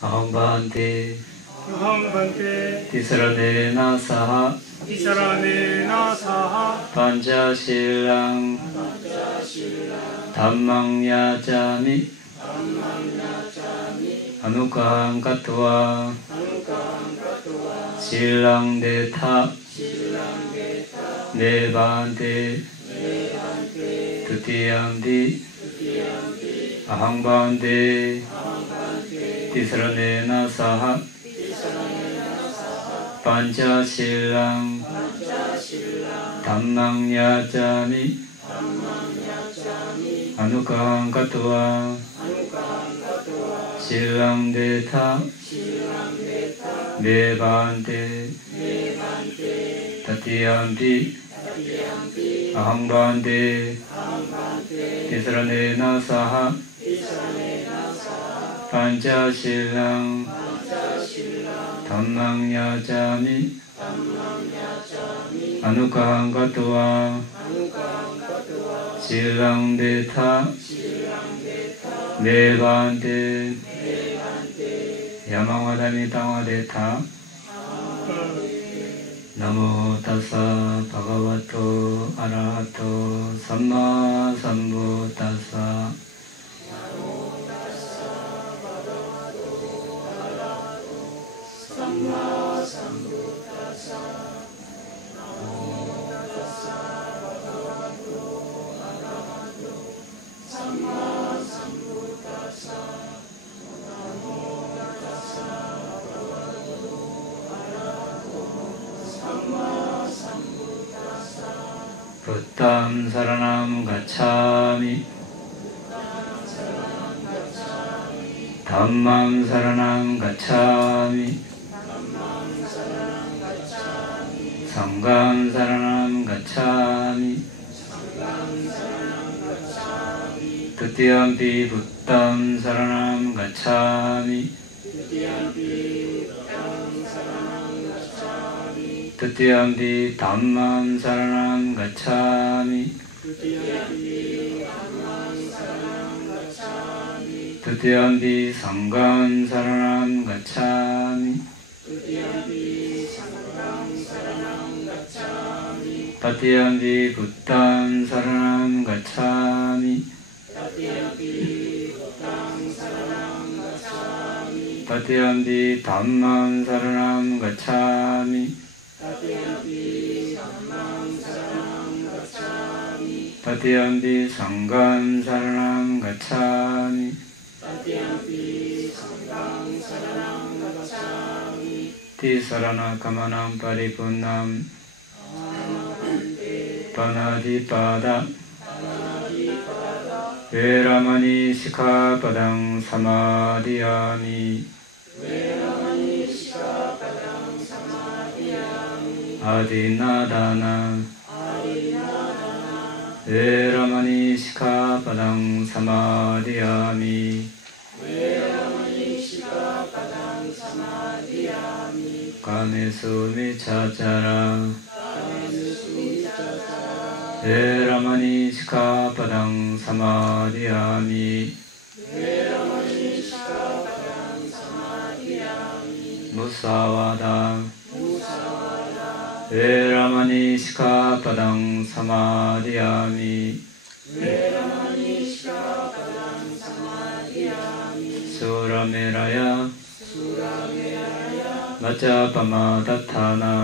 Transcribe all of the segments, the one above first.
Aham Bhante Tisaranena saha Panchasilang Dhammang yacami Anukaham katva Silang detha Me Bhante Tutiyampi Aham Bhante Tisaranena saha Panchasilang Dhammang yacami Anukaham katva Silang detha Me Bhante Tatiyampi Aham Bhante Tisaranena saha Panchasilang Dhammang yacami Anukaham katva Silang detha Me Bhante Yamavadami Tamadetha Namo tassa bhagavato arahato samma sambuddhassa. Buddham saranam gacchami Dhammam saranam gacchami Sangham saranam gacchami Tutiyampi Buddham saranam gacchami Tutiyampi Dhammam saranam gacchami Tutiyampi Sangham saranam gacchami Tatiyampi Buddham saranam gacchami Tatiyampi Dhammam saranam gacchami Tatiyampi Sangham saranam gacchami Tisarana kamanam paripurnam Panadipada Veramani Sikkhapadam samadhiyami Adinadana Veramani Sikkhapadam samadhiyami Kamesu miccachara Veramani Sikkhapadam samadhiyami Musavada Veramani Sikkhapadam samadhiyami Surameraya Vajjapamadatthana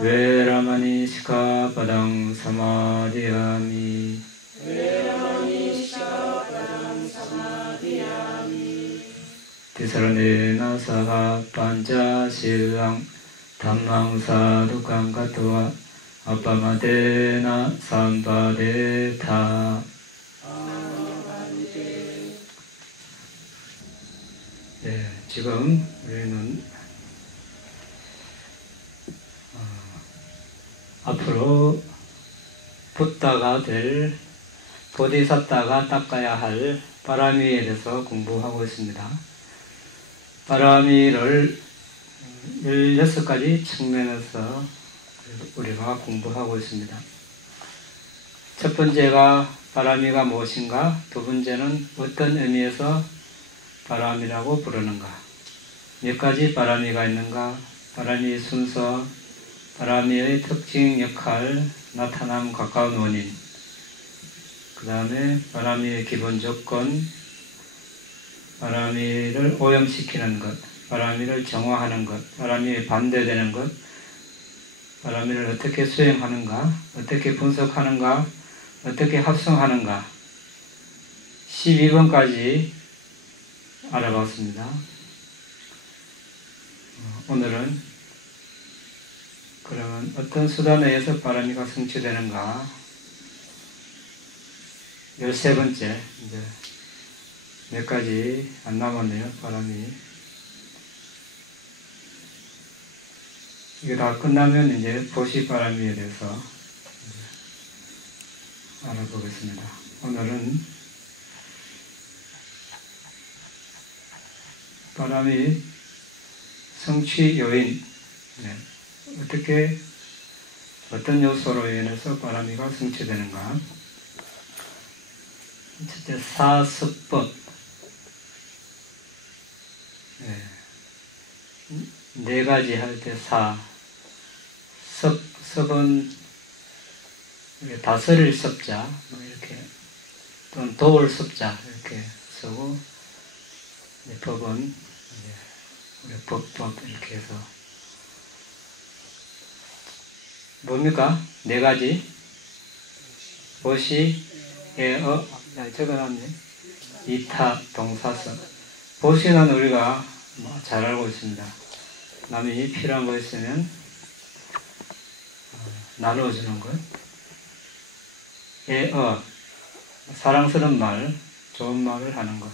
Veramani Sikkhapadam samadhiyami Tisaranena saha Panchasilang Dhammang sadukam katva Appamadena sampadetha. 네, 지금 우리는 앞으로 붓다가 될 보디사tta가 닦아야 할 바라미에 대해서 공부하고 있습니다. 바라미를 16가지 측면에서 우리가 공부하고 있습니다. 첫 번째가 바라미가 무엇인가, 두 번째는 어떤 의미에서 바람이라고 부르는가? 몇 가지 바람이가 있는가? 바람이 순서, 바람이의 특징, 역할, 나타남, 가까운 원인, 그 다음에 바람이의 기본 조건, 바람이를 오염시키는 것, 바람이를 정화하는 것, 바람이에 반대되는 것, 바람이를 어떻게 수행하는가, 어떻게 분석하는가, 어떻게 합성하는가, 12번까지 알아봤습니다. 오늘은 그러면 어떤 수단에 의해서 바람이가 성취되는가, 13번째, 이제 몇 가지 안 남았네요, 바람이. 이게 다 끝나면 이제 보시바람이에 대해서 알아보겠습니다. 오늘은 바람이 성취 요인, 어떻게, 어떤 요소로 인해서 바람이가 성취되는가. 첫째, 사습법. 네 가지 할 때 섭은 다스릴 섭자, 이렇게, 또는 도울 섭자, 이렇게 쓰고, 법은, 우리 법법 이렇게 해서. 뭡니까? 네 가지. 보시, 에어, 적어놨네. 이타, 동사서. 보시는 우리가 잘 알고 있습니다. 남이 필요한 거 있으면 나누어주는 것. 에어, 사랑스러운 말, 좋은 말을 하는 것.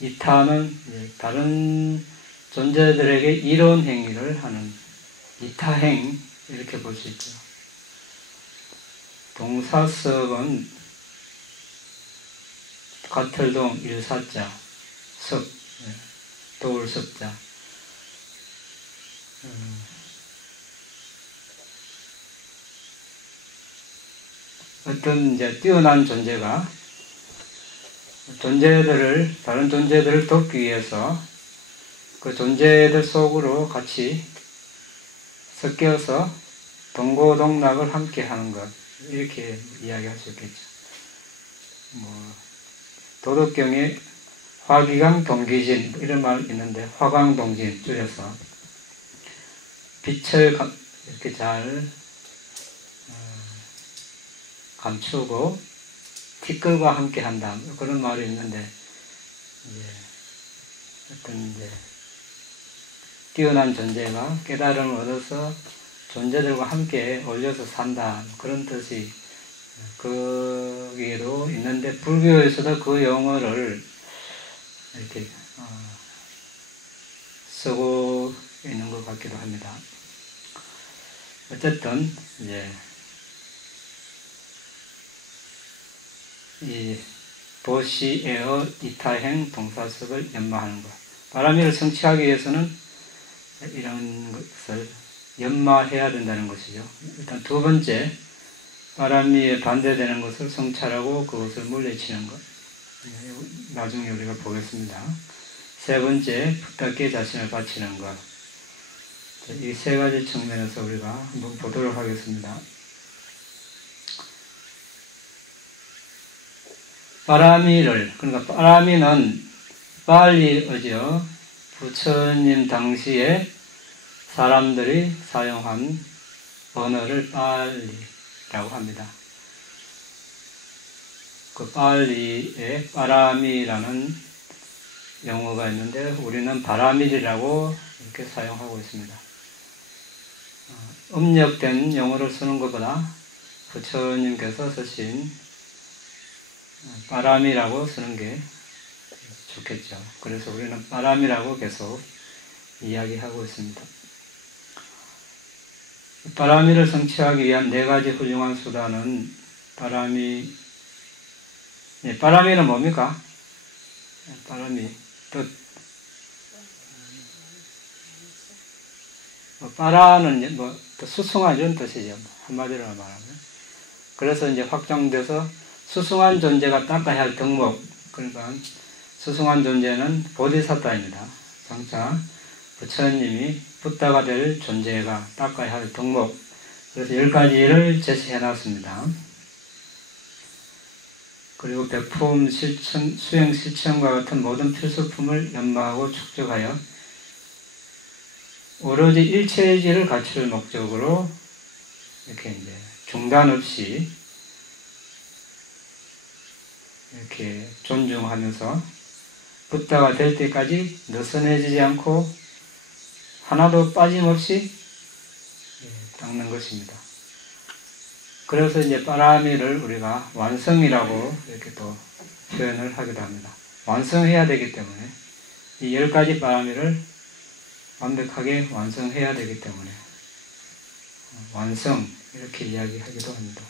이타는 다른 존재들에게 이로운 행위를 하는 이타행, 이렇게 볼 수 있죠. 동사섭은 가틀동 일사자, 섭, 도울 섭자. 어떤 이제 뛰어난 존재가 다른 존재들을 돕기 위해서 그 존재들 속으로 같이 섞여서 동고동락을 함께 하는 것, 이렇게 이야기할 수 있겠죠. 도덕경에 화기강 동기진, 이런 말 있는데, 화강동진 줄여서 빛을 이렇게 잘 감추고 티끌과 함께 한다, 그런 말이 있는데, 어떤 뛰어난 존재가 깨달음을 얻어서 존재들과 함께 어울려서 산다, 그런 뜻이 거기에도 있는데, 불교에서도 그 용어를 이렇게 쓰고 있는 것 같기도 합니다. 어쨌든 이 보시, 에어, 이타행, 동사섭을 연마하는 것. 바람이를 성취하기 위해서는 이런 것을 연마해야 된다는 것이죠. 일단 두 번째, 바람이에 반대되는 것을 성찰하고 그것을 물리치는 것. 나중에 우리가 보겠습니다. 세 번째, 부탁게 자신을 바치는 것. 이 세 가지 측면에서 우리가 한번 보도록 하겠습니다. 바람이를, 그러니까 바람이는 빨리어죠. 부처님 당시에 사람들이 사용한 언어를 빨리라고 합니다. 그 빨리에 바람이라는 용어가 있는데 우리는 바람일이라고 이렇게 사용하고 있습니다. 음력된 용어를 쓰는 것보다 부처님께서 쓰신 바람이라고 쓰는 게 좋겠죠. 그래서 우리는 바람이라고 계속 이야기하고 있습니다. 바람이를 성취하기 위한 네 가지 훌륭한 수단은 바람이는 뭡니까? 바람이 뜻. 바라는 수승한 이런 뜻이죠. 한마디로 말하면. 그래서 이제 확장돼서 수승한 존재가 닦아야 할 덕목, 그러니까 수승한 존재는 보디사타입니다. 장차 부처님이 붓다가 될 존재가 닦아야 할 덕목, 그래서 10가지를 제시해 놨습니다. 그리고 백품, 실천, 수행 실천과 같은 모든 필수품을 연마하고 축적하여 오로지 일체의지를 갖출 목적으로 이렇게 이제 중단 없이 이렇게 존중하면서 붓다가 될 때까지 느슨해지지 않고 하나도 빠짐없이 닦는 것입니다. 그래서 이제 빠라미를 우리가 완성이라고 이렇게 또 표현을 하기도 합니다. 완성해야 되기 때문에 이 10가지 빠라미를 완벽하게 완성해야 되기 때문에 완성 이렇게 이야기하기도 합니다.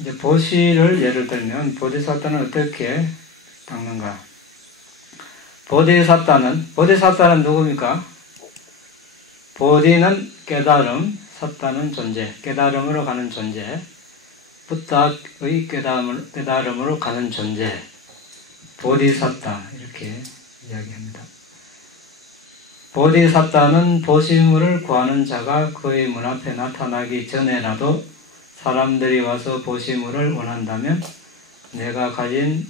이제 보시를 예를 들면 보디사타는 어떻게 닦는가? 보디사타는 누굽니까? 보디는 깨달음, 사타는 존재, 깨달음으로 가는 존재, 붓다의 깨달음으로 가는 존재, 보디사타 이렇게 이야기합니다. 보디사타는 보시물을 구하는 자가 그의 문 앞에 나타나기 전에라도 사람들이 와서 보시물을 원한다면 내가 가진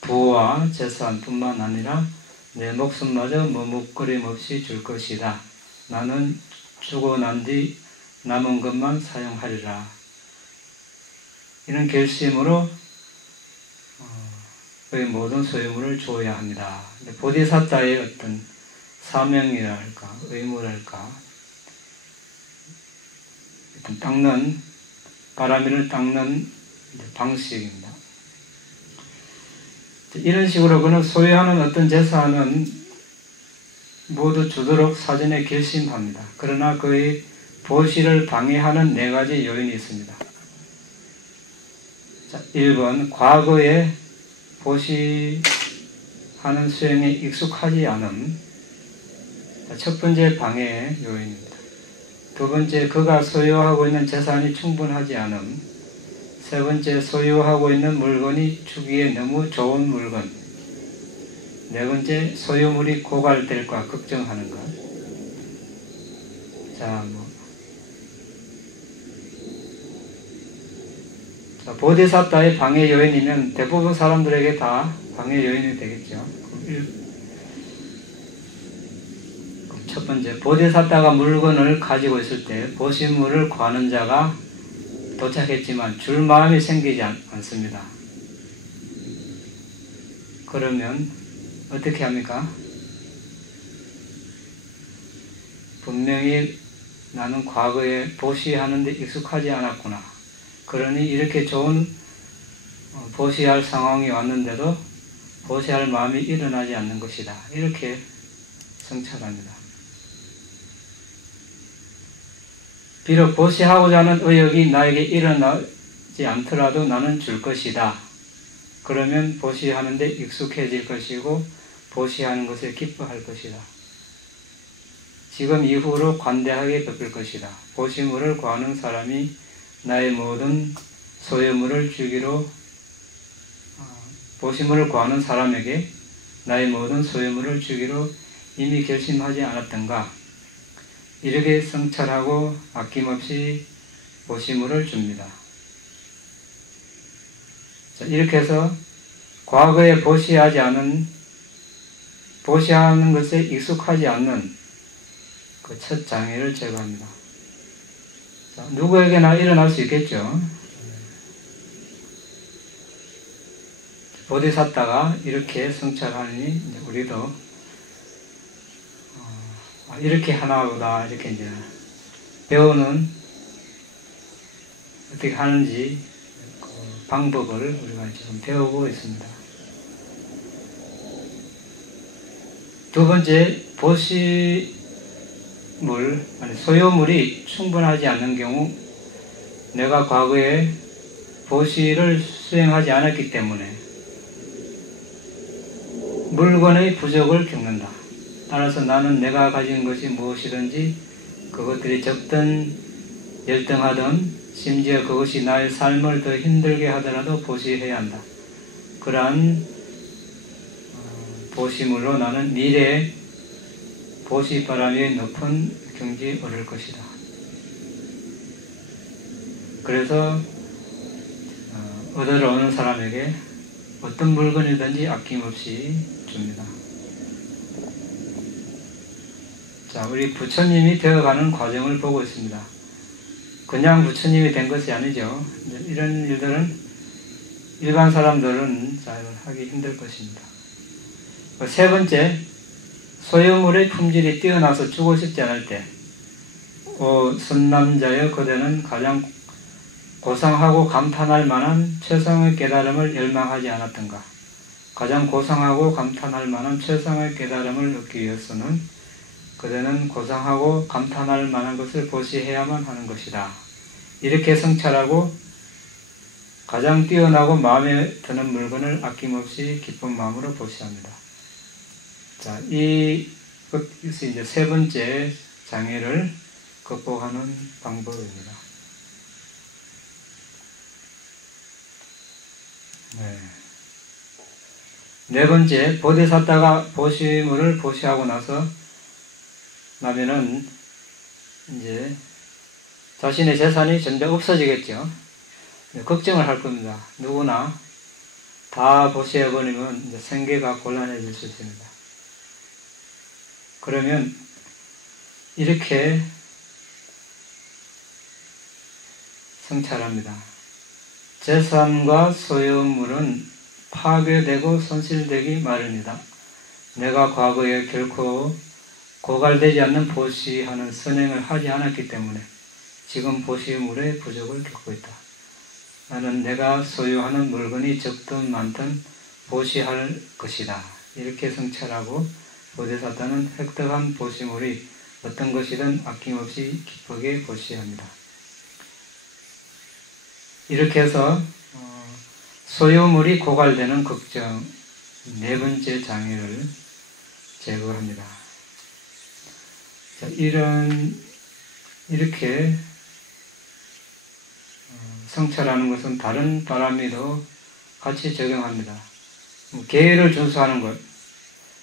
부와 재산뿐만 아니라 내 목숨마저 머뭇거림 없이 줄 것이다. 나는 죽고 난 뒤 남은 것만 사용하리라. 이런 결심으로 그의 모든 소유물을 주어야 합니다. 보디사타의 어떤 사명이랄까, 의무랄까, 닦는, 바라미를 닦는 방식입니다. 이런 식으로 그는 소유하는 어떤 재산은 모두 주도록 사전에 결심합니다. 그러나 그의 보시를 방해하는 4가지 요인이 있습니다. 자, 1번, 과거에 보시하는 수행에 익숙하지 않음. 자, 첫 번째 방해의 요인입니다. 두 번째, 그가 소유하고 있는 재산이 충분하지 않음. 세 번째, 소유하고 있는 물건이 주기에 너무 좋은 물건. 네 번째, 소유물이 고갈될까 걱정하는 것. 보디사타의 방해 요인이면 대부분 사람들에게 다 방해 요인이 되겠죠. 첫 번째, 보디사타가 물건을 가지고 있을 때 보시물을 구하는 자가 도착했지만 줄 마음이 생기지 않습니다. 그러면 어떻게 합니까? 분명히 나는 과거에 보시하는데 익숙하지 않았구나. 그러니 이렇게 좋은 보시할 상황이 왔는데도 보시할 마음이 일어나지 않는 것이다. 이렇게 성찰합니다. 비록 보시하고자 하는 의욕이 나에게 일어나지 않더라도 나는 줄 것이다. 그러면 보시하는데 익숙해질 것이고 보시하는 것에 기뻐할 것이다. 지금 이후로 관대하게 베풀 것이다. 보시물을 구하는 사람이 나의 모든 소유물을 주기로 보시물을 구하는 사람에게 나의 모든 소유물을 주기로 이미 결심하지 않았던가? 이렇게 성찰하고 아낌없이 보시물을 줍니다. 자, 이렇게 해서 과거에 보시하는 것에 익숙하지 않는 그 첫 장애를 제거합니다. 자, 누구에게나 일어날 수 있겠죠. 보디사타가 이렇게 성찰하니 우리도 이렇게 하나보다 이렇게 이제 배우는 어떻게 하는지 그 방법을 우리가 지금 배우고 있습니다. 두 번째, 소유물이 충분하지 않는 경우 내가 과거에 보시를 수행하지 않았기 때문에 물건의 부족을 겪는다. 따라서 나는 내가 가진 것이 무엇이든지 그것들이 적든 열등하든 심지어 그것이 나의 삶을 더 힘들게 하더라도 보시해야 한다. 그러한 보시물로 나는 미래에 보시바람이 높은 경지에 오를 것이다. 그래서 얻으러 오는 사람에게 어떤 물건이든지 아낌없이 줍니다. 자, 우리 부처님이 되어가는 과정을 보고 있습니다. 그냥 부처님이 된 것이 아니죠. 이런 일들은 일반 사람들은 잘 하기 힘들 것입니다. 세 번째, 소유물의 품질이 뛰어나서 주고 싶지 않을 때, 오 선남자여 그대는 가장 고상하고 감탄할 만한 최상의 깨달음을 열망하지 않았던가. 가장 고상하고 감탄할 만한 최상의 깨달음을 얻기 위해서는 그대는 고상하고 감탄할 만한 것을 보시해야만 하는 것이다. 이렇게 성찰하고 가장 뛰어나고 마음에 드는 물건을 아낌없이 기쁜 마음으로 보시합니다. 자, 이것이 이제 세 번째 장애를 극복하는 방법입니다. 네 번째, 보디사tta가 보시물을 보시하고 나면은 이제 자신의 재산이 점점 없어지겠죠. 걱정을 할 겁니다. 누구나 다 보시해버리면 이제 생계가 곤란해질 수 있습니다. 그러면 이렇게 성찰합니다. 재산과 소유물은 파괴되고 손실되기 마련이다. 내가 과거에 결코 고갈되지 않는 보시하는 선행을 하지 않았기 때문에 지금 보시물의 부족을 겪고 있다. 나는 내가 소유하는 물건이 적든 많든 보시할 것이다. 이렇게 성찰하고 보디사tta는 획득한 보시물이 어떤 것이든 아낌없이 기쁘게 보시합니다. 이렇게 해서 소유물이 고갈되는 걱정, 네 번째 장애를 제거합니다. 자, 이렇게 성찰하는 것은 다른 바람에도 같이 적용합니다. 계율을 준수하는 것.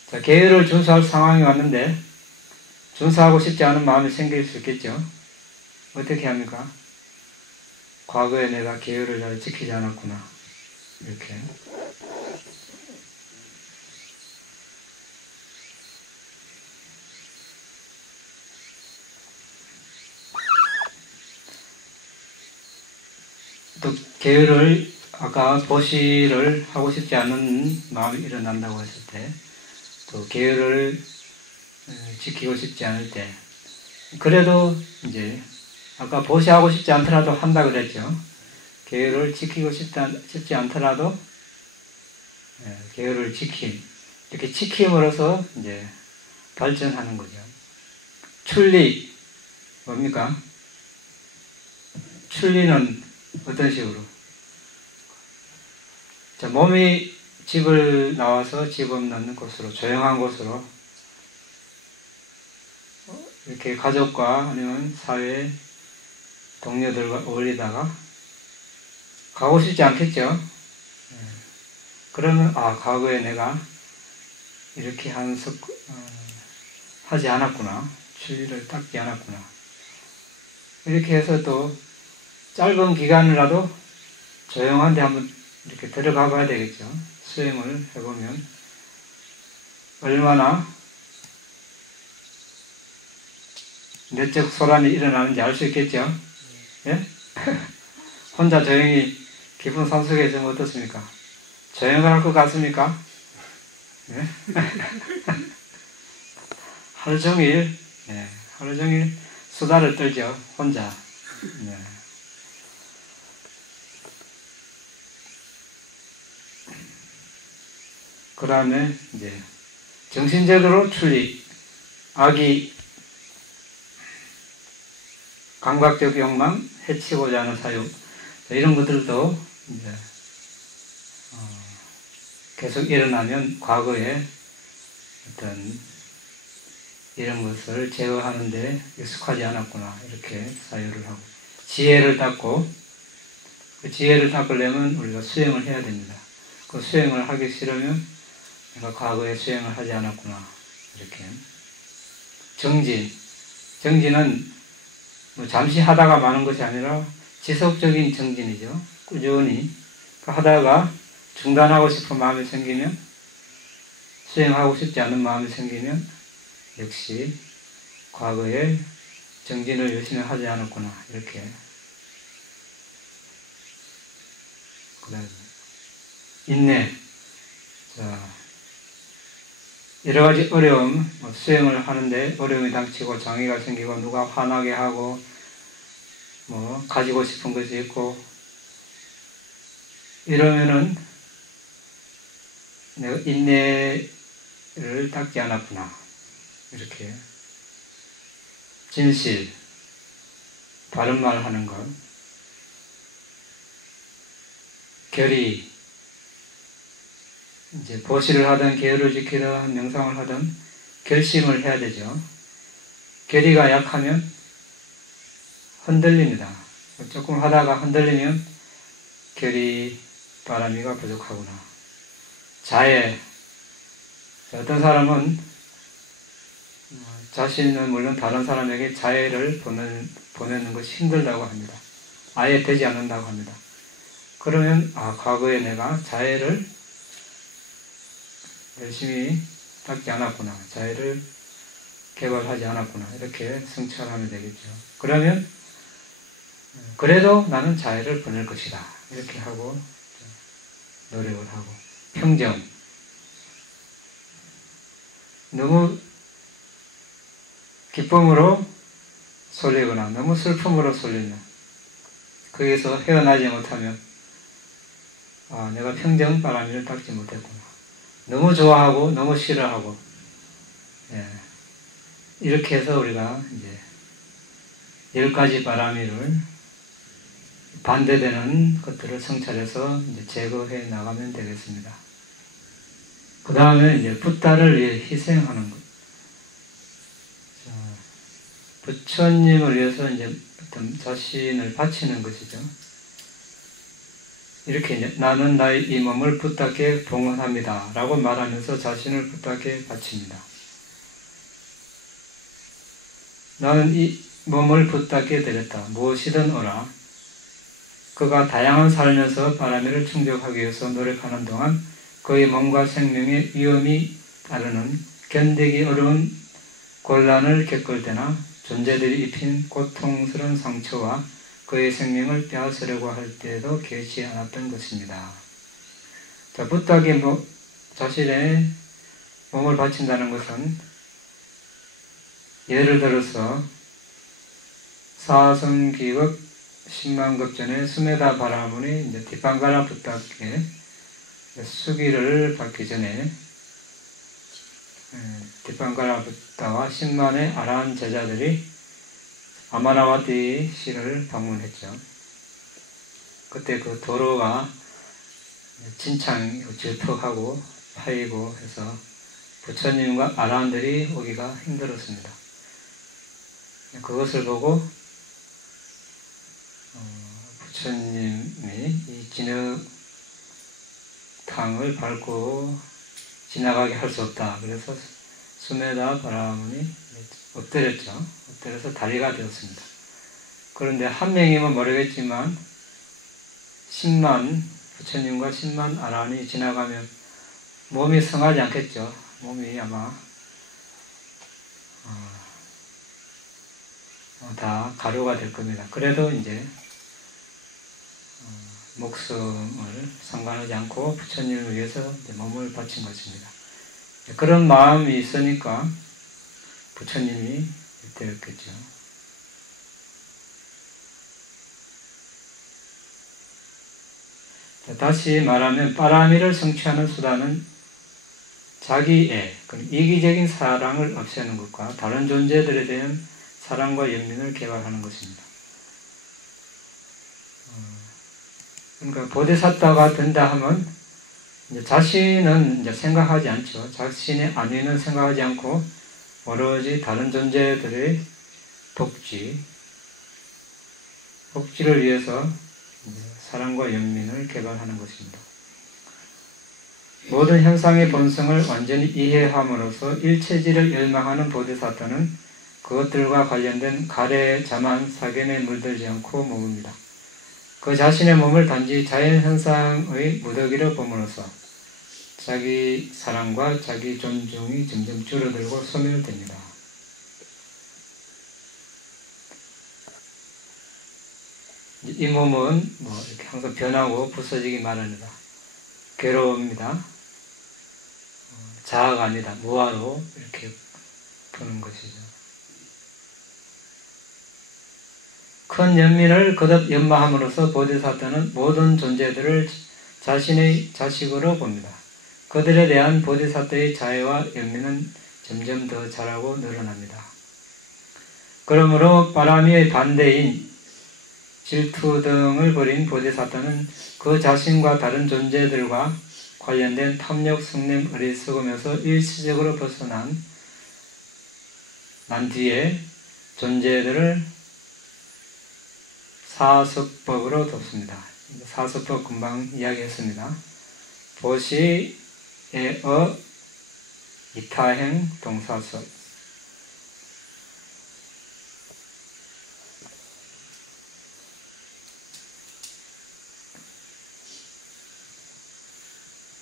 자, 계율을 준수할 상황이 왔는데 준수하고 싶지 않은 마음이 생길 수 있겠죠. 어떻게 합니까? 과거에 내가 계율을 잘 지키지 않았구나. 이렇게. 또 계율을 아까 보시를 하고 싶지 않은 마음이 일어난다고 했을 때, 또 계율을 지키고 싶지 않을 때, 그래도 이제 아까 보시하고 싶지 않더라도 한다 그랬죠. 계율을 지키고 싶지 않더라도 계율을 이렇게 지킴으로써 이제 발전하는 거죠. 출리 뭡니까? 출리는 어떤 식으로? 자, 몸이 집을 나와서 집 없는 곳으로, 조용한 곳으로 이렇게 가족과 아니면 사회 동료들과 어울리다가 가고 싶지 않겠죠? 그러면 과거에 내가 이렇게 하지 않았구나. 출리를 닦지 않았구나. 이렇게 해서 또 짧은 기간이라도 조용한 데 한번 이렇게 들어가 봐야 되겠죠. 수행을 해보면 얼마나 내적 소란이 일어나는지 알 수 있겠죠. 예? 혼자 조용히 깊은 산속에 있으면 어떻습니까? 조용할 것 같습니까? 예? 하루 종일 수다를 떨죠. 혼자. 예. 그 다음에 이제 정신적으로 출리, 악이 감각적 욕망, 해치고자 하는 사유, 이런 것들도 이제 계속 일어나면 과거에 어떤 이런 것을 제어하는데 익숙하지 않았구나, 이렇게 사유를 하고. 지혜를 닦고, 그 지혜를 닦으려면 우리가 수행을 해야 됩니다. 그 수행을 하기 싫으면 내가 과거에 수행을 하지 않았구나. 이렇게. 정진은 뭐 잠시 하다가 마는 것이 아니라 지속적인 정진이죠. 꾸준히 하다가 중단하고 싶은 마음이 생기면, 수행하고 싶지 않은 마음이 생기면 역시 과거에 정진을 열심히 하지 않았구나. 이렇게. 그다음에 인내. 자, 여러 가지 어려움, 수행을 하는데 어려움이 닥치고 장애가 생기고 누가 화나게 하고 가지고 싶은 것이 있고 이러면은 내가 인내를 닦지 않았구나. 이렇게. 진실, 바른 말 하는 것, 결의, 이제 보시를 하든 계율을 지키든 명상을 하든 결심을 해야 되죠. 결의가 약하면 흔들립니다. 조금 하다가 흔들리면 결의 바람이가 부족하구나. 자애. 어떤 사람은 자신은 물론 다른 사람에게 자애를 보내는 것이 힘들다고 합니다. 아예 되지 않는다고 합니다. 그러면 과거에 내가 자애를 열심히 닦지 않았구나. 자애를 개발하지 않았구나. 이렇게 성찰하면 되겠죠. 그러면 그래도 나는 자애를 보낼 것이다. 이렇게 하고 노력을 하고. 평정. 너무 기쁨으로 쏠리거나 너무 슬픔으로 쏠리면 거기서 헤어나지 못하면 내가 평정 바람이를 닦지 못했구나. 너무 좋아하고 너무 싫어하고 이렇게 해서 우리가 이제 10가지 바람이를 반대되는 것들을 성찰해서 이제 제거해 나가면 되겠습니다. 그 다음에 이제 붓다를 위해 희생하는 것. 부처님을 위해서 이제 어떤 자신을 바치는 것이죠. 이렇게 이제 나는 나의 이 몸을 붓다께 봉헌합니다. 라고 말하면서 자신을 붓다께 바칩니다. 나는 이 몸을 붓다께 드렸다. 무엇이든 오라. 그가 다양한 삶에서 바라미를 충족하기 위해서 노력하는 동안 그의 몸과 생명에 위험이 따르는 견디기 어려운 곤란을 겪을 때나 존재들이 입힌 고통스러운 상처와 그의 생명을 빼앗으려고 할 때에도 개의치 않았던 것입니다. 자, 붓다께 자신의 몸을 바친다는 것은 예를 들어서 사성기급 10만급 전에 수메다 바라문이 이제 뒷방가라 붓다께 수기를 받기 전에 뒷방가라 붓다와 10만의 아라한 제자들이 아마라와티 시를 방문했죠. 그때 그 도로가 진창 질퍽하고 파이고 해서 부처님과 아라한들이 오기가 힘들었습니다. 그것을 보고 부처님이 이 진흙탕을 밟고 지나가게 할 수 없다. 그래서 수메다 바라문이 엎드렸죠. 엎드려서 다리가 되었습니다. 그런데 한 명이면 모르겠지만 10만 부처님과 10만 아라한이 지나가면 몸이 성하지 않겠죠. 몸이 아마 다 가루가 될 겁니다. 그래도 이제 목숨을 상관하지 않고 부처님을 위해서 이제 몸을 바친 것입니다. 그런 마음이 있으니까 부처님이 되었겠죠. 다시 말하면 빠라미를 성취하는 수단은 자기애, 이기적인 사랑을 없애는 것과 다른 존재들에 대한 사랑과 연민을 개발하는 것입니다. 그러니까 보디사타가 된다 하면 이제 자신은 이제 생각하지 않죠. 자신의 안위는 생각하지 않고 오로지 다른 존재들의 복지, 복지를 위해서 사랑과 연민을 개발하는 것입니다. 모든 현상의 본성을 완전히 이해함으로써 일체질을 열망하는 보디사타는 그것들과 관련된 가래, 자만, 사견에 물들지 않고 머뭅니다. 그 자신의 몸을 단지 자연현상의 무더기로 봄으로써 자기 사랑과 자기 존중이 점점 줄어들고 소멸됩니다. 이 몸은 이렇게 항상 변하고 부서지기 마련이다. 괴로움입니다. 자아가 아니다. 무아로 이렇게 보는 것이죠. 큰 연민을 거듭 연마함으로써 보디사타는 모든 존재들을 자신의 자식으로 봅니다. 그들에 대한 보디사타의 자애와 연민은 점점 더 자라고 늘어납니다. 그러므로 바라미의 반대인 질투 등을 벌인 보디사타는 그 자신과 다른 존재들과 관련된 탐욕, 성냄, 어리석음에서 일시적으로 벗어난 뒤에 존재들을 사섭법으로 돕습니다. 사섭법 금방 이야기했습니다. 보시, 에어, 이타행, 동사섭.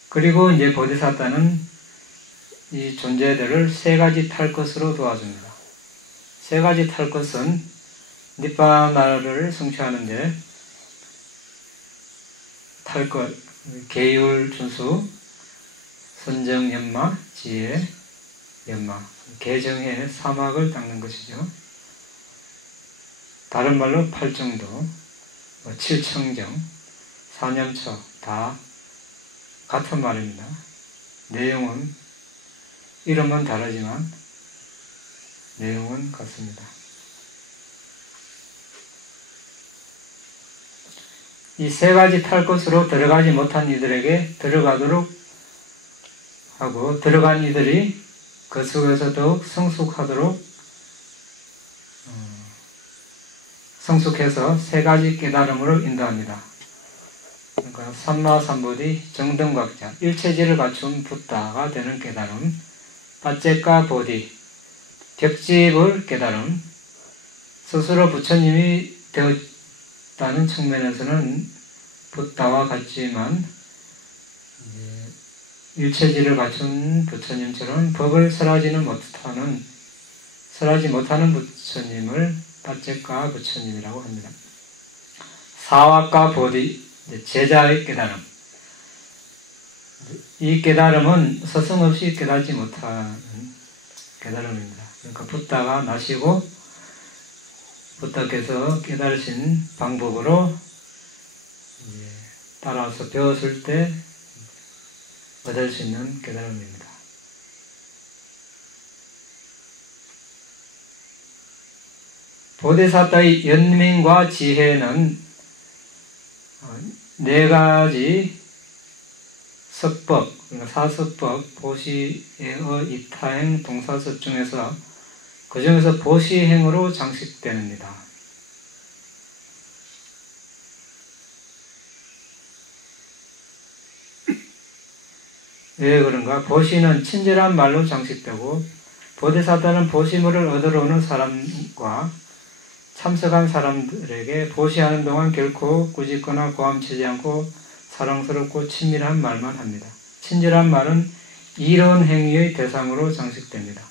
그리고 이제 보디사타는 이 존재들을 세 가지 탈 것으로 도와줍니다. 세 가지 탈 것은 니빠나를 성취하는데 탈 것, 계율, 준수, 선정, 연마, 지혜, 연마, 개정해 사막을 닦는 것이죠. 다른 말로 팔정도, 칠청정, 사념처 다 같은 말입니다. 내용은 이름은 다르지만 내용은 같습니다. 이 세 가지 탈 것으로 들어가지 못한 이들에게 들어가도록 하고 들어간 이들이 그 속에서 더욱 성숙하도록 성숙해서 세 가지 깨달음으로 인도합니다. 그러니까 삼마삼보디 정등각자 일체질을 갖춘 붓다가 되는 깨달음, 빠제까 보디 벽집을 깨달음, 스스로 부처님이 되었다는 측면에서는 붓다와 같지만 일체질을 갖춘 부처님처럼 법을 설하지 못하는 부처님을 빠제까 부처님이라고 합니다. 사와까 보디 제자의 깨달음. 이 깨달음은 서슴없이 깨닫지 못하는 깨달음입니다. 그러니까 붓다가 나시고 붓다께서 깨달으신 방법으로 따라서 배웠을 때 얻을 수 있는 깨달음입니다. 보디사타의 연민과 지혜는 네 가지 섭법, 그러니까 사섭법, 보시, 에어, 이타행, 동사섭 중에서 그 중에서 보시행으로 장식됩니다. 왜 그런가? 보시는 친절한 말로 장식되고 보디사타는 보시물을 얻으러 오는 사람과 참석한 사람들에게 보시하는 동안 결코 꾸짖거나 고함치지 않고 사랑스럽고 친밀한 말만 합니다. 친절한 말은 이런 행위의 대상으로 장식됩니다.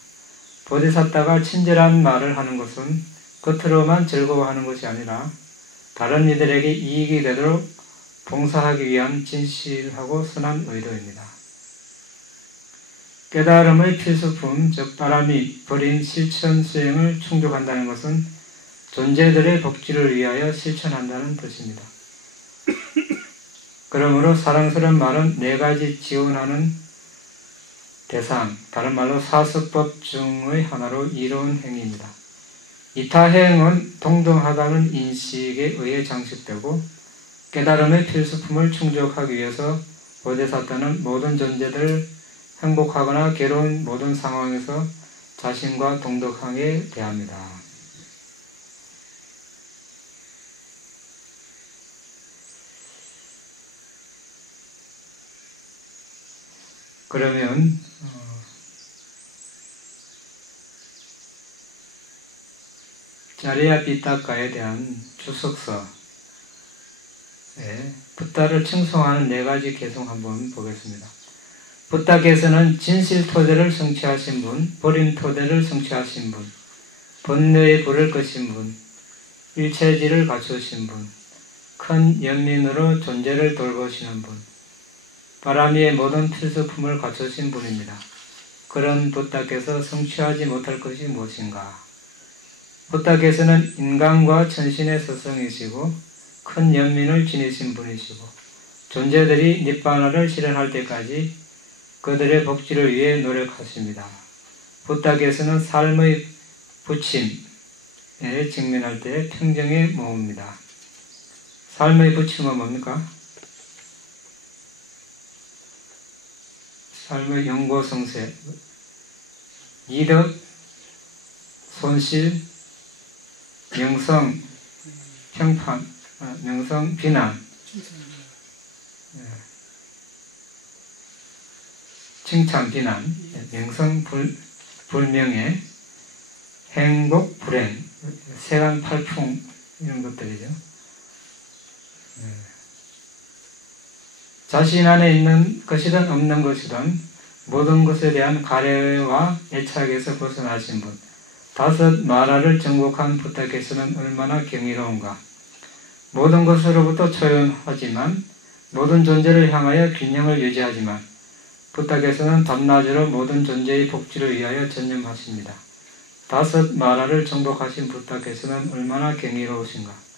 보디사타가 친절한 말을 하는 것은 겉으로만 즐거워하는 것이 아니라 다른 이들에게 이익이 되도록 봉사하기 위한 진실하고 선한 의도입니다. 깨달음의 필수품, 즉 바람이 버린 실천 수행을 충족한다는 것은 존재들의 복지를 위하여 실천한다는 뜻입니다. 그러므로 사랑스러운 말은 네 가지 지원하는 대상, 다른 말로 사수법 중의 하나로 이로운 행위입니다. 이타행은 동등하다는 인식에 의해 장식되고 깨달음의 필수품을 충족하기 위해서 보디사타는 모든 존재들을 행복하거나 괴로운 모든 상황에서 자신과 동등하게 대합니다. 그러면 자리야 비타카에 대한 주석서에 붓다를 칭송하는 4가지 개성 한번 보겠습니다. 붓다께서는 진실토대를 성취하신 분, 버림토대를 성취하신 분, 번뇌의 불을 끄신 분, 일체지를 갖추신 분, 큰 연민으로 존재를 돌보시는 분, 바람이의 모든 필수품을 갖추신 분입니다. 그런 붓다께서 성취하지 못할 것이 무엇인가? 붓다께서는 인간과 천신의 스승이시고 큰 연민을 지니신 분이시고 존재들이 니바나를 실현할 때까지 그들의 복지를 위해 노력하십니다. 붓다께서는 삶의 부침에 직면할 때 평정에 머뭅니다. 삶의 부침은 뭡니까? 삶의 영고성쇠, 이득, 손실, 명성, 평판, 명성, 비난, 칭찬, 비난, 명성, 불명예, 행복, 불행, 세간, 팔풍 이런 것들이죠. 자신 안에 있는 것이든 없는 것이든 모든 것에 대한 가래와 애착에서 벗어나신 분, 5 마라를 정복한 붓다께서는 얼마나 경이로운가. 모든 것으로부터 초연하지만 모든 존재를 향하여 균형을 유지하지만 붓다께서는 밤낮으로 모든 존재의 복지를 위하여 전념하십니다. 5 마라를 정복하신 붓다께서는 얼마나 경이로우신가.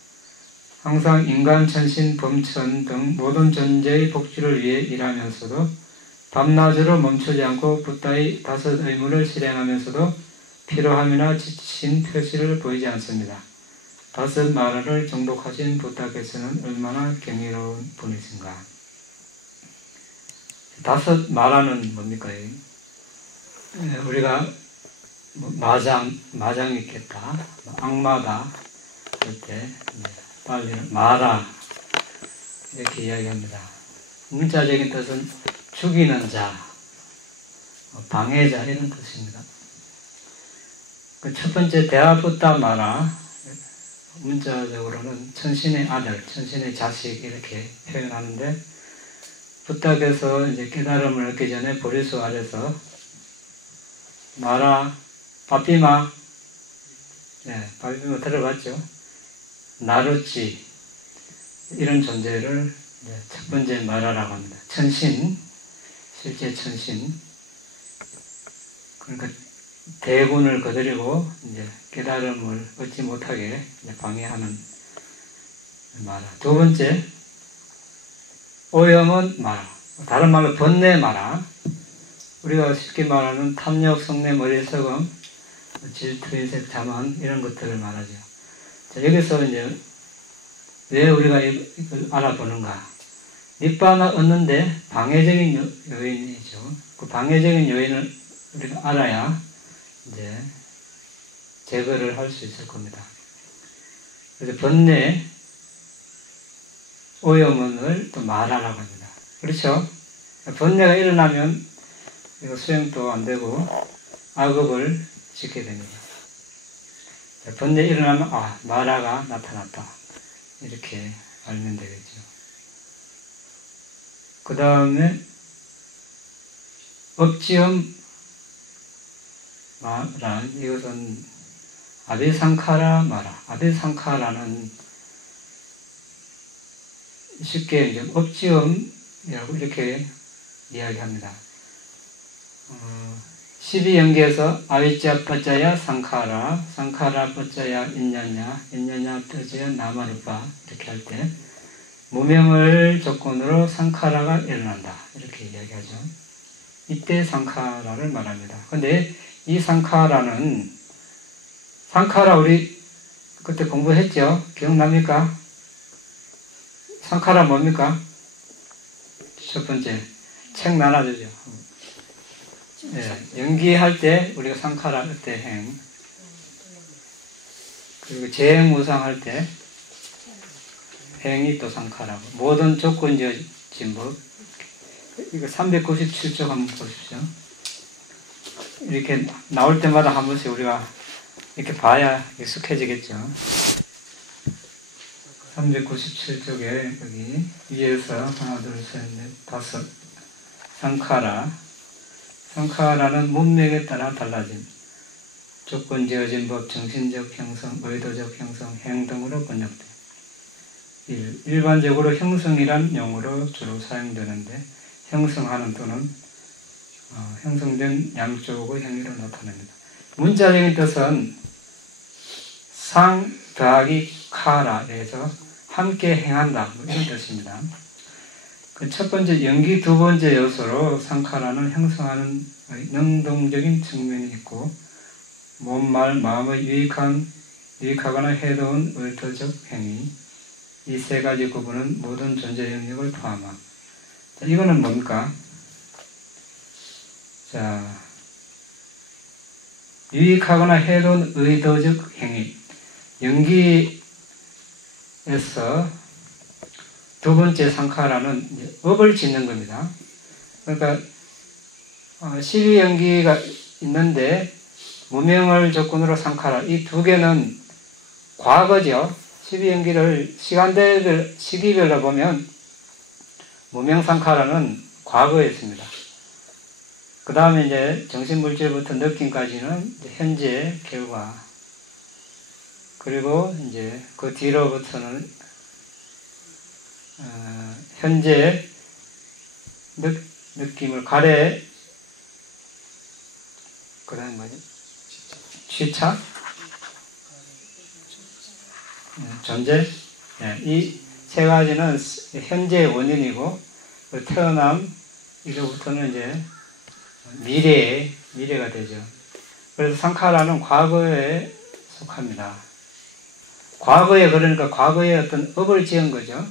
항상 인간, 천신, 범천 등 모든 존재의 복지를 위해 일하면서도 밤낮으로 멈추지 않고 붓다의 5 의무를 실행하면서도 피로함이나 지친 표시를 보이지 않습니다. 5 마라를 정복하신 붓다께서는 얼마나 경이로운 분이신가. 5 마라는 뭡니까? 우리가 마장이 있겠다, 악마다 할 때 빨리 마라 이렇게 이야기합니다. 문자적인 뜻은 죽이는 자, 방해자 이런 뜻입니다. 그 첫 번째 대아붓다 마라, 문자적으로는 천신의 아들, 천신의 자식 이렇게 표현하는데 붓다께서 이제 깨달음을 얻기 전에 보리수 아래서 마라, 바피마, 바피마 들어봤죠? 나루치 이런 존재를 첫 번째 마라라고 합니다. 천신, 실제 천신. 그러니까 대군을 거드리고 이제 깨달음을 얻지 못하게 방해하는 마라. 2 번째, 오염은 마라. 다른 말로 번뇌 마라. 우리가 쉽게 말하는 탐욕, 성냄, 어리석음, 질투, 인색, 자만 이런 것들을 말하죠. 자, 여기서 이제 왜 우리가 이걸 알아보는가? 니바나 얻는데 방해적인 요인이죠. 그 방해적인 요인을 우리가 알아야 이제 제거를 할 수 있을 겁니다. 그래서 번뇌, 오염을 또 마라라고 합니다. 그렇죠? 번뇌가 일어나면 이거 수행도 안 되고 악업을 짓게 됩니다. 번뇌 일어나면 마라가 나타났다 이렇게 알면 되겠죠. 그 다음에 업지엄 마라, 이것은 아비상카라 마라. 아비상카라는 쉽게 이제 업지엄이라고 이렇게 이야기합니다. 12연계에서 아비짜 빠짜야 상카라, 상카라 빠짜야 인냐냐, 인냐냐 빠짜야 나마루파 이렇게 할 때 무명을 조건으로 상카라가 일어난다 이렇게 이야기하죠. 이때 상카라를 말합니다. 근데 이 상카라는 상카라 우리 그때 공부했죠? 기억납니까? 상카라 뭡니까? 첫 번째 책 나눠주죠. 연기할 때 우리가 상카라 그때 행, 그리고 재행무상할 때 행이 또 상카라고, 모든 조건지어진 법 이거 397쪽 한번 보십시오. 이렇게 나올 때마다 한 번씩 우리가 이렇게 봐야 익숙해지겠죠. 397쪽에 여기 위에서 하나, 둘, 셋, 넷, 다섯. 상카라. 상카라는 문맥에 따라 달라짐. 조건 지어진 법, 정신적 형성, 의도적 형성, 행 등으로 번역돼. 일반적으로 형성이란 용어로 주로 사용되는데 형성하는 또는 형성된 양쪽의 행위로 나타납니다. 문자적인 뜻은 상 더하기 카라에서 함께 행한다 이런 뜻입니다. 그 첫 번째 연기 두 번째 요소로 상카라는 형성하는 능동적인 측면이 있고 몸, 말, 마음의 유익하거나 해로운 의도적 행위 이 세 가지 구분은 모든 존재 영역을 포함함. 자, 이거는 뭡니까? 자, 유익하거나 해로운 의도적 행위. 연기에서 두 번째 상카라는 업을 짓는 겁니다. 그러니까 12연기가 있는데 무명을 조건으로 상카라 이 두 개는 과거죠. 12연기를 시기별로 보면 무명상카라는 과거에 있습니다. 그 다음에 이제 정신물질부터 느낌까지는 현재 결과 그리고 이제 그 뒤로부터는 현재 느낌을 가래 그 다음에 뭐지? 취차? 존재? 이 세 가지는 현재의 원인이고 태어남 이로부터는 이제 미래가 되죠. 그래서 상카라는 과거에 속합니다. 과거에 그러니까 과거에 어떤 업을 지은 거죠.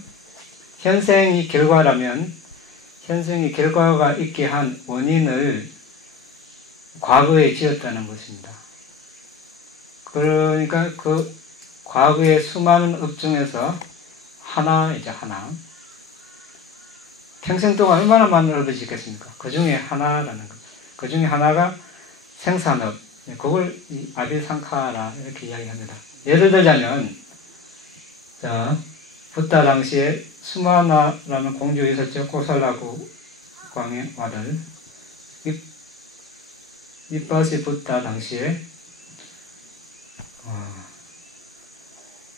현생이 결과라면 현생이 결과가 있게 한 원인을 과거에 지었다는 것입니다. 그러니까 그 과거의 수많은 업 중에서 하나이죠, 하나. 평생 동안 얼마나 많은 업을 짓겠습니까? 그 중에 하나라는 거죠. 그 중에 하나가 생산업. 그걸 아비상카라 이렇게 이야기합니다. 예를 들자면, 자, 붓다 당시에 수마나라는 공주가 있었죠. 고살라고 광의 아들. 이빠시 붓다 당시에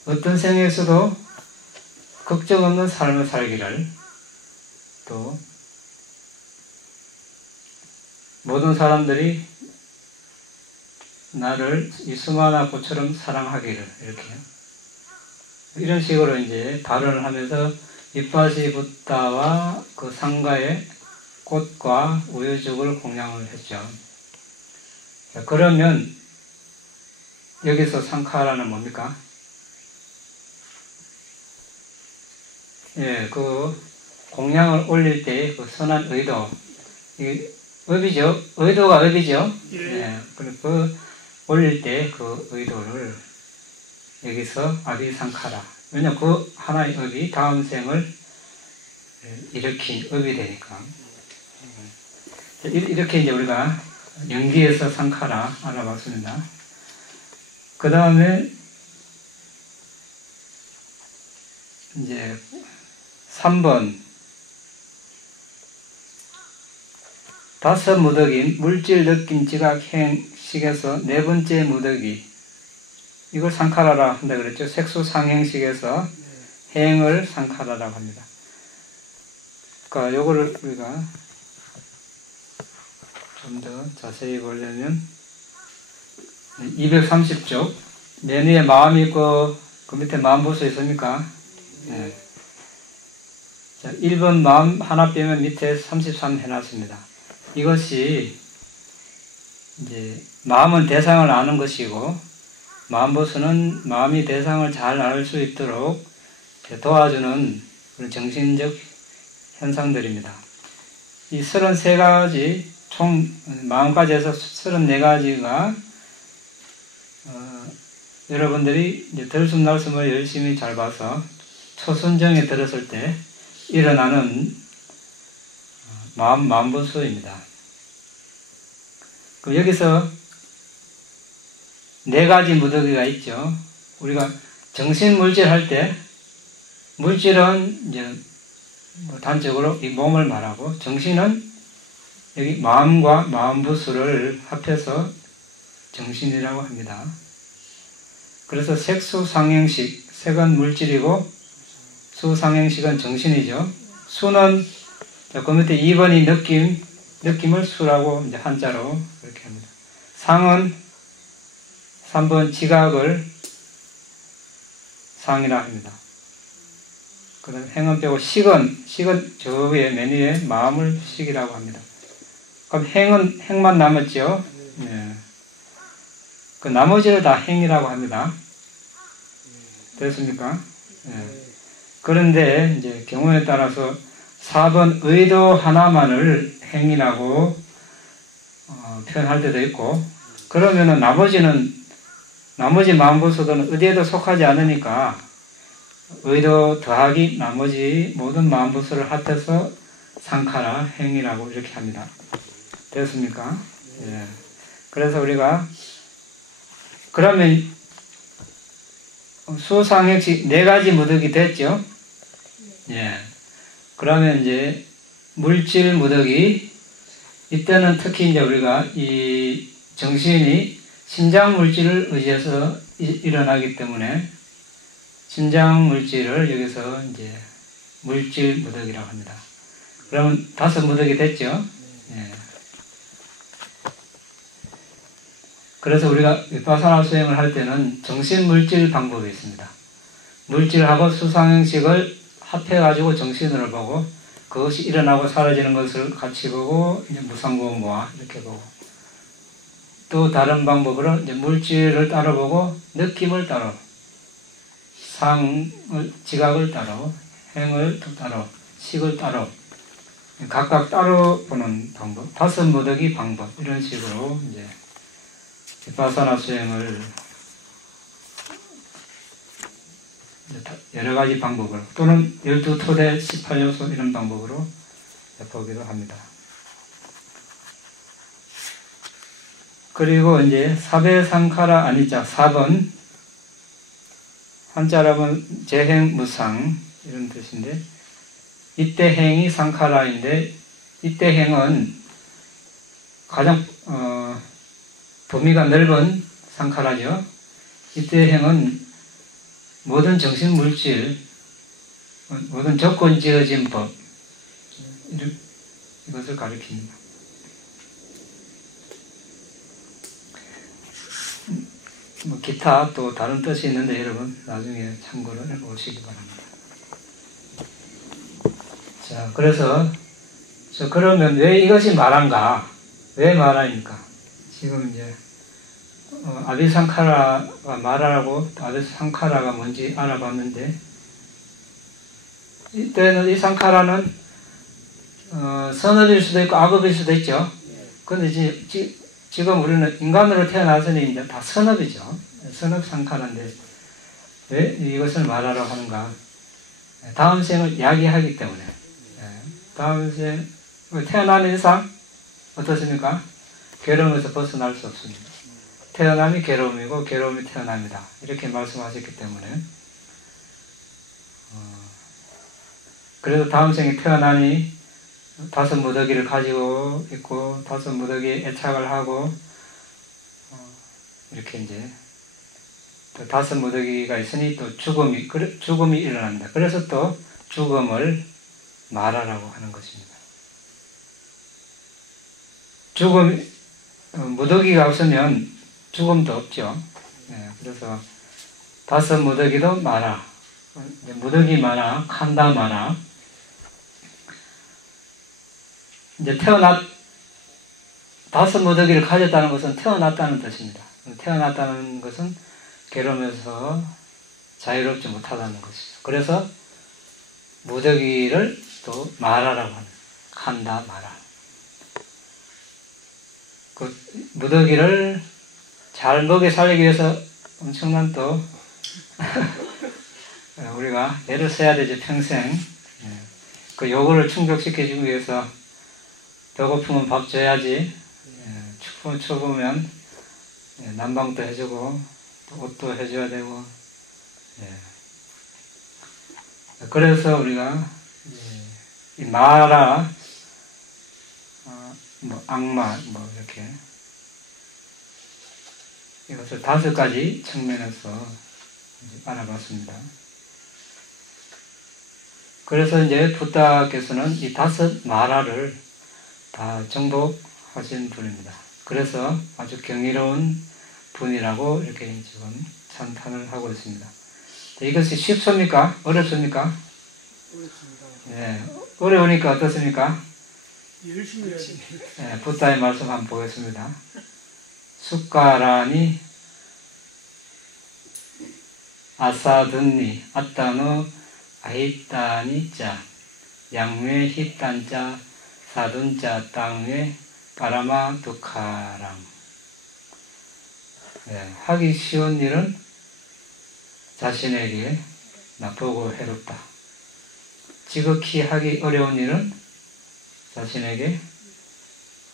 어떤 생에서도 걱정 없는 삶을 살기를 또 모든 사람들이 나를 이 수마나 꽃처럼 사랑하기를 이렇게요. 이런 식으로 이제 발언을 하면서 이빠시 붓다와 그 상가의 꽃과 우유죽을 공양을 했죠. 자, 그러면 여기서 상카라는 뭡니까? 예, 그 공양을 올릴 때 그 선한 의도, 이 업이죠. 의도가 업이죠. 예, 그 올릴 때 그 의도를 여기서 아비상카라. 왜냐 그 하나의 업이 다음 생을 일으킨 업이 되니까. 이렇게 이제 우리가 연기에서 상카라 알아봤습니다. 그 다음에 이제 3번 다섯 무더기 물질 느낌 지각 행식에서 네 번째 무더기 이걸 상카라라 한다 그랬죠. 색수 상행식에서 행을 상카라라고 합니다. 그러니까 요거를 우리가 좀 더 자세히 보려면 230쪽 맨 위에 마음이 있고 그 밑에 마음 볼 수 있습니까? 네. 자, 1번 마음 하나 빼면 밑에 33 해놨습니다. 이것이 이제 마음은 대상을 아는 것이고 마음보수는 마음이 대상을 잘 알 수 있도록 도와주는 그런 정신적 현상들입니다. 이 33가지 총 마음까지 해서 34가지가 여러분들이 이제 들숨날숨을 열심히 잘 봐서 초순정에 들었을 때 일어나는 마음부수입니다. 그럼 여기서 네 가지 무더기가 있죠. 우리가 정신물질 할 때, 물질은 이제 단적으로 이 몸을 말하고, 정신은 여기 마음과 마음부수를 합해서 정신이라고 합니다. 그래서 색수상행식, 색은 물질이고 수상행식은 정신이죠. 수는 그 밑에 2번이 느낌을 수라고 이제 한자로 그렇게 합니다. 상은 3번 지각을 상이라 합니다. 그 다음에 행은 빼고 식은 저 위에 맨 위에 마음을 식이라고 합니다. 그럼 행만 남았죠. 네. 그 나머지를 다 행이라고 합니다. 됐습니까? 네. 그런데 이제 경우에 따라서 4번 의도 하나만을 행이라고 표현할 때도 있고, 그러면은 나머지 마음부수들은 어디에도 속하지 않으니까 의도 더하기 나머지 모든 마음부수를 합해서 상카라 행이라고 이렇게 합니다. 됐습니까? 예. 그래서 우리가 그러면 수상행식 네 가지 무더기 됐죠? 예. 그러면 이제 물질 무더기, 이때는 특히 이제 우리가 이 정신이 신장 물질을 의지해서 일어나기 때문에 신장 물질을 여기서 이제 물질 무더기라고 합니다. 그러면 5 무더기 됐죠? 예. 그래서 우리가 위파사나 수행을 할 때는 정신물질 방법이 있습니다. 물질하고 수상행식을 합해가지고 정신으로 보고, 그것이 일어나고 사라지는 것을 같이 보고, 이제 무상고무와 이렇게 보고, 또 다른 방법으로 이제 물질을 따로 보고, 느낌을 따로, 지각을 따로, 행을 또 따로, 식을 따로, 각각 따로 보는 방법, 5 무더기 방법, 이런 식으로 이제 위파사나 수행을 여러 가지 방법으로, 또는 12토대 18요소 이런 방법으로 보기도 합니다. 그리고 이제 사베상카라 아니자 4번, 한자라면 재행무상 이런 뜻인데, 이때 행이 상카라인데, 이때 행은 가장 범위가 넓은 상카라죠. 이때 행은 모든 정신물질, 모든 조건 지어진 법, 이것을 가리킵니다. 기타 또 다른 뜻이 있는데 여러분 나중에 참고를 해보시기 바랍니다. 자, 그래서 그러면 왜 이것이 말한가? 왜 말하니까? 지금 이제 아비상카라가 말하라고 아비상카라가 뭔지 알아봤는데, 이때는 이 상카라는 선업일 수도 있고 악업일 수도 있죠. 그런데 지금 우리는 인간으로 태어나서니 이제 다 선업이죠. 선업 상카라인데 왜 이것을 말하라고 하는가? 다음 생을 야기하기 때문에. 다음 생 태어나는 이상 어떻습니까? 괴로움에서 벗어날 수 없습니다. 태어남이 괴로움이고 괴로움이 태어납니다. 이렇게 말씀하셨기 때문에 그래도 다음 생에 태어나니 5 무더기를 가지고 있고 5 무더기에 애착을 하고 이렇게 이제 또 5 무더기가 있으니 또 죽음이 일어납니다. 그래서 또 죽음을 말하라고 하는 것입니다. 무더기가 없으면 죽음도 없죠. 네, 그래서 5 무더기도 마라, 무더기 마라, 칸다 마라. 이제 5 무더기를 가졌다는 것은 태어났다는 뜻입니다. 태어났다는 것은 괴로움에서 자유롭지 못하다는 것이죠. 그래서 무더기를 또 마라라고 하는, 칸다 마라. 그 무더기를 잘 먹여 살리기 위해서 엄청난 또 우리가 애를 써야 되죠. 평생 그 요구를 충족시켜주기 위해서 배고프면 밥 줘야지, 추우면 난방도 해주고 또 옷도 해줘야 되고. 그래서 우리가 이 마라, 뭐 악마, 뭐 이렇게 이것을 5가지 측면에서 알아봤습니다. 그래서 이제 부다께서는 이 5 마라를 다 정복하신 분입니다. 그래서 아주 경이로운 분이라고 이렇게 지금 찬탄을 하고 있습니다. 이것이 쉽습니까? 어렵습니까? 어렵습니다. 예, 어려우니까 어떻습니까? 열심히 해야 부다의 말씀 한번 보겠습니다. 숙가라니 아사든니 아따노 아히따니자 양외 히딴자 사둔자 땅외 파라마 두카랑. 하기 쉬운 일은 자신에게 나쁘고 해롭다. 지극히 하기 어려운 일은 자신에게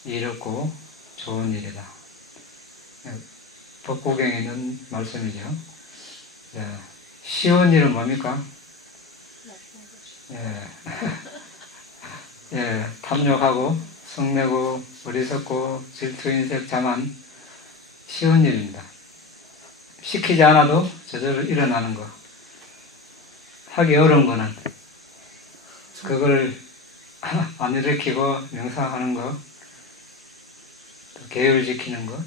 이롭고 좋은 일이다. 법구경에 있는 말씀이죠. 쉬운 일은 뭡니까? 탐욕하고 성내고 어리석고 질투인색 자만 쉬운 일입니다. 시키지 않아도 저절로 일어나는 거. 하기 어려운 거는 그걸 안 일으키고 명상하는 거, 또 계율 지키는 거.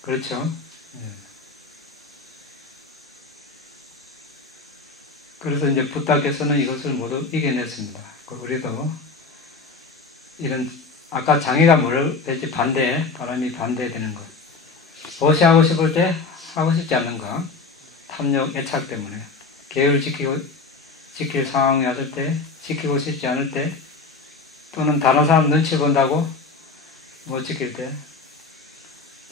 그렇죠? 그래서 이제 부다께서는 이것을 모두 이겨냈습니다. 우리도 이런, 아까 장애가 뭐를 했지? 바람이 반대되는 것. 보시하고 싶을 때 하고 싶지 않는 것. 탐욕, 애착 때문에. 계율 지킬 상황이 왔을 때, 지키고 싶지 않을 때, 또는 다른 사람 눈치 본다고 못 지킬 때,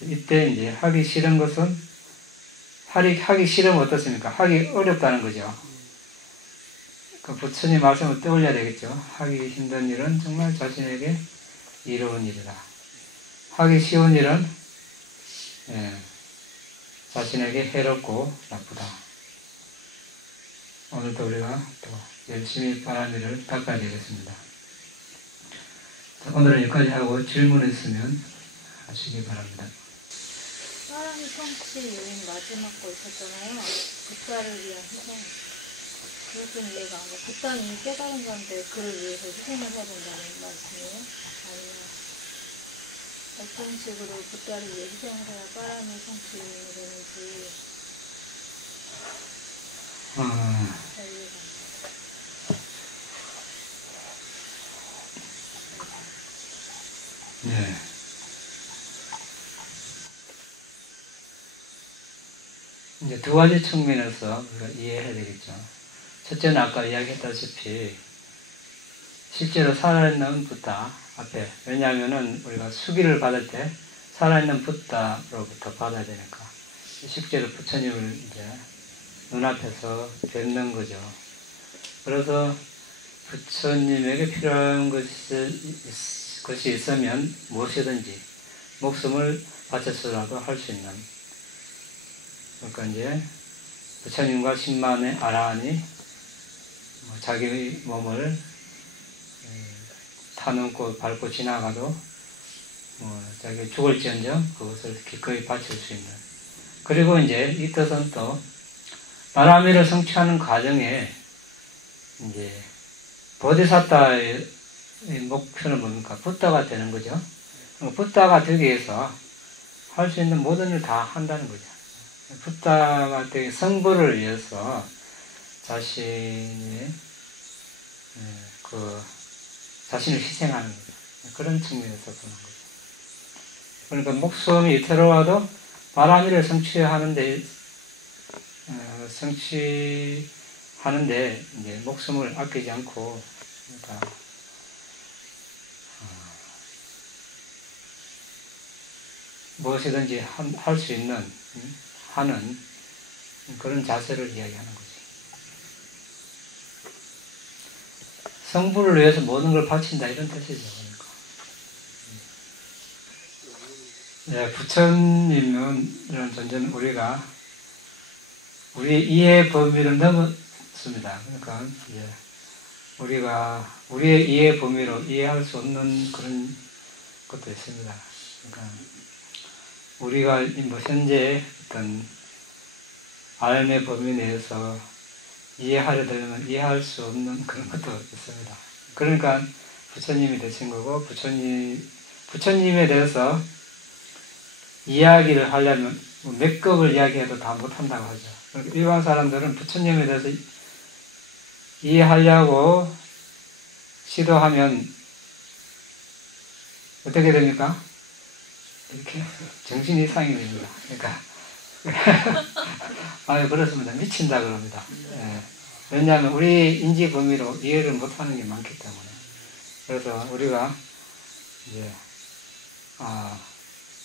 이때 이제 하기 싫은 것은, 하기 싫으면 어떻습니까? 하기 어렵다는 거죠. 그 부처님 말씀을 떠올려야 되겠죠. 하기 힘든 일은 정말 자신에게 이로운 일이다. 하기 쉬운 일은 자신에게 해롭고 나쁘다. 오늘도 우리가 또 열심히 바람 위를 닦아야 되겠습니다. 오늘은 여기까지 하고 질문 있으면 하시기 바랍니다. 사람이 성취 여행 마지막 거 있었잖아요. 부다를 위한 희생. 그것은 이해가 안 가. 부다는 깨달은 건데 그를 위해서 희생을 해야 된다는 말씀이에요? 아니면 어떤 식으로 부다를 위해 희생을 해야 바람이 성취되는지 잘 이해가 안 가. 네. 이제 2가지 측면에서 우리가 이해해야 되겠죠. 첫째는 아까 이야기했다시피 실제로 살아있는 부다 앞에, 왜냐하면은 우리가 수기를 받을 때 살아있는 부다로부터 받아야 되니까 실제로 부처님을 이제 눈앞에서 뵙는 거죠. 그래서 부처님에게 필요한 것이 있으면 무엇이든지 목숨을 바쳐서라도 할 수 있는, 그러니까 이제 부처님과 10만의 아라한이 자기 몸을 타놓고 밟고 지나가도 자기 죽을지언정 그것을 기꺼이 바칠 수 있는. 그리고 이제 이 뜻은 또 바라미를 성취하는 과정에 이제 보디사타의 목표는 뭡니까? 붓다가 되는 거죠. 붓다가 되기 위해서 할 수 있는 모든 일을 다 한다는 거죠. 붓다가 되기 성불을 위해서 자신이 자신을 희생하는 거죠. 그런 측면에서 보는 거죠. 그러니까 목숨이 위태로워도 바라미를 성취하는데 이제 목숨을 아끼지 않고, 그러니까 무엇이든지 할 수 있는, 하는 그런 자세를 이야기하는 거죠. 성부를 위해서 모든 걸 바친다 이런 뜻이죠. 그러니까. 예, 부처님은 이런 존재는 우리가 우리의 이해 범위를 넘었습니다. 그러니까 예, 우리가 우리의 이해 범위로 이해할 수 없는 그런 것도 있습니다. 그러니까 우리가 뭐 현재 어떤 삶의 범위 내에서 이해하려 들면 이해할 수 없는 그런 것도 있습니다. 그러니까 부처님이 되신 거고, 부처님에 대해서 이야기를 하려면 몇 급을 이야기해도 다 못한다고 하죠. 그러니까 일반 사람들은 부처님에 대해서 이해하려고 시도하면 어떻게 됩니까? 이렇게 정신이 이상이 됩니다. 그러니까 아, 그렇습니다. 미친다 그럽니다. 예. 왜냐하면 우리 인지 범위로 이해를 못하는 게 많기 때문에. 그래서 우리가 이제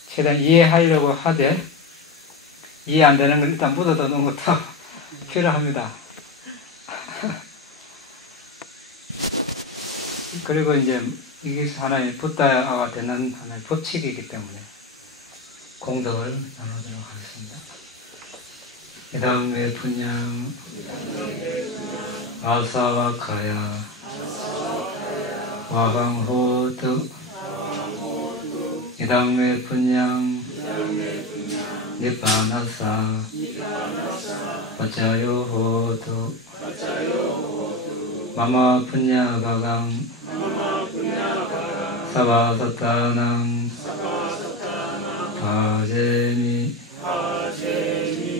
최대한 이해하려고 하되 이해 안 되는 걸 일단 묻어두는 것도 필요합니다. 그리고 이제 이게 하나의 붓다가 되는 하나의 법칙이기 때문에 공덕을 나누도록 하겠습니다. 그 다음에 분양 아사와카야 와강호드 그 다음에 분양 니빠나사 바짜요호드 마마 분야바강 사바사타낭 파제미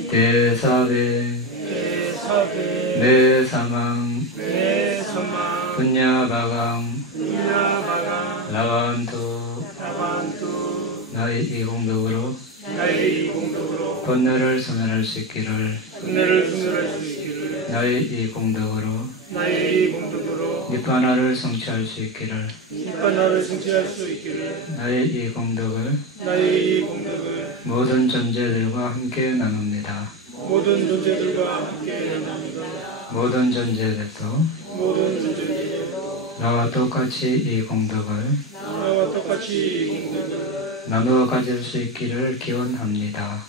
대사베 내사망 분야바강 라반투 나의 이 공덕으로 번뇌를 소멸할 수 있기를 나의 이 공덕으로 니빠나를 성취할 수 있기를 나의 이 공덕을 모든 존재들과 함께 나눕니다. 모든 존재들도 나와 똑같이 이 공덕을 나누어 가질 수 있기를 기원합니다.